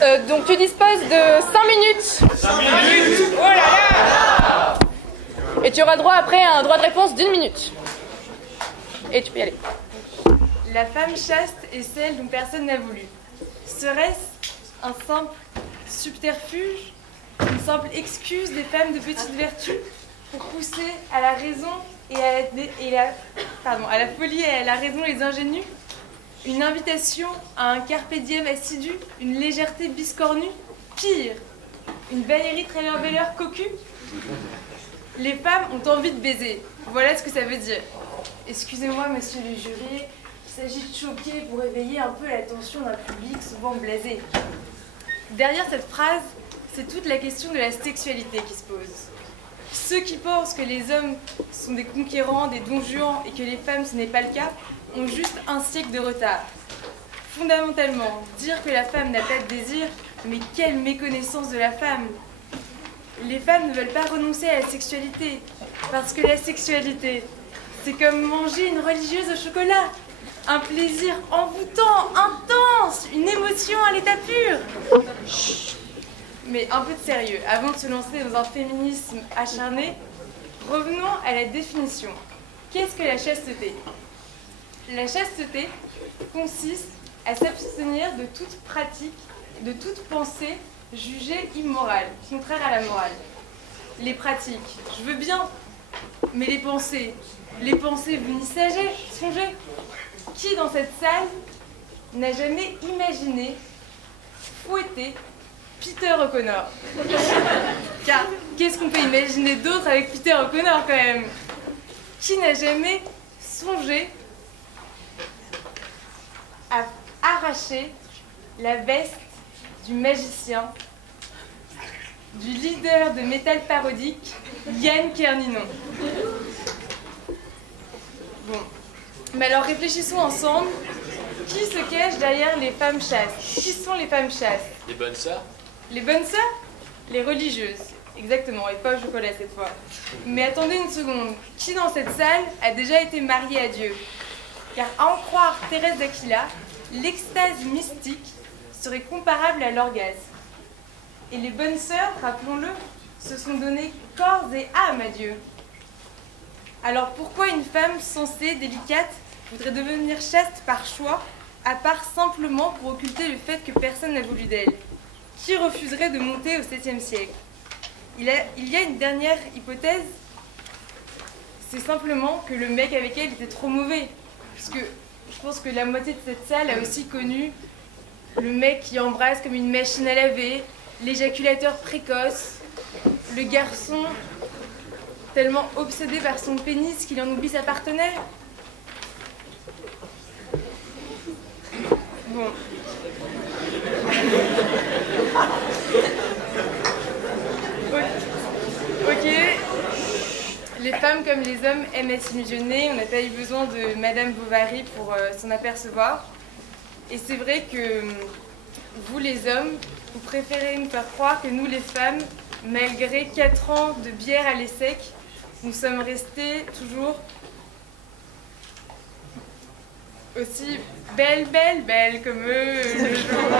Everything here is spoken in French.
Claire. Donc tu disposes de 5 minutes. 5 minutes. Oh là là. Et tu auras droit après à un droit de réponse d'1 minute. Et tu peux y aller. La femme chaste est celle dont personne n'a voulu. Serait-ce un simple subterfuge, une simple excuse des femmes de petite vertu pour pousser à la raison et à la folie et à la raison les ingénus? Une invitation à un carpe diem assidu, une légèreté biscornue? Pire, une baillerie trailer-veilleur cocu? Les femmes ont envie de baiser. Voilà ce que ça veut dire. Excusez-moi, monsieur le jury, il s'agit de choquer pour éveiller un peu l'attention d'un public souvent blasé. Derrière cette phrase, c'est toute la question de la sexualité qui se pose. Ceux qui pensent que les hommes sont des conquérants, des don-juans et que les femmes ce n'est pas le cas, ont juste un siècle de retard. Fondamentalement, dire que la femme n'a pas de désir, mais quelle méconnaissance de la femme! Les femmes ne veulent pas renoncer à la sexualité, parce que la sexualité, c'est comme manger une religieuse au chocolat. Un plaisir envoûtant, intense, une émotion à l'état pur. Mais un peu de sérieux, avant de se lancer dans un féminisme acharné, revenons à la définition. Qu'est-ce que la chasteté? La chasteté consiste à s'abstenir de toute pratique, de toute pensée jugée immorale, contraire à la morale. Les pratiques, je veux bien, mais les pensées, vous n'y songez? Qui dans cette salle n'a jamais imaginé fouetter Peter O'Connor? Car qu'est-ce qu'on peut imaginer d'autre avec Peter O'Connor quand même? Qui n'a jamais songé à arracher la veste du magicien, du leader de métal parodique, Yann Kerninon? Bon, mais alors réfléchissons ensemble. Qui se cache derrière les femmes chastes? Qui sont les femmes chastes? Les bonnes sœurs? Les bonnes sœurs? Les religieuses. Exactement, et pas au chocolat cette fois. Mais attendez une seconde. Qui dans cette salle a déjà été mariée à Dieu? Car à en croire Thérèse d'Aquila, l'extase mystique serait comparable à l'orgasme. Et les bonnes sœurs, rappelons-le, se sont donné corps et âme à Dieu. Alors pourquoi une femme sensée, délicate, voudrait devenir chaste par choix, à part simplement pour occulter le fait que personne n'a voulu d'elle? Qui refuserait de monter au 7e siècle? Il y a une dernière hypothèse, c'est simplement que le mec avec elle était trop mauvais. Parce que je pense que la moitié de cette salle a aussi connu le mec qui embrasse comme une machine à laver, l'éjaculateur précoce, le garçon tellement obsédé par son pénis qu'il en oublie sa partenaire. Bon. Ok. Les femmes comme les hommes aiment être illusionnées. On n'a pas eu besoin de Madame Bovary pour s'en apercevoir. Et c'est vrai que vous les hommes, vous préférez nous faire croire que nous les femmes, malgré 4 ans de bière à l'essec, nous sommes restés toujours aussi belles comme eux le jour.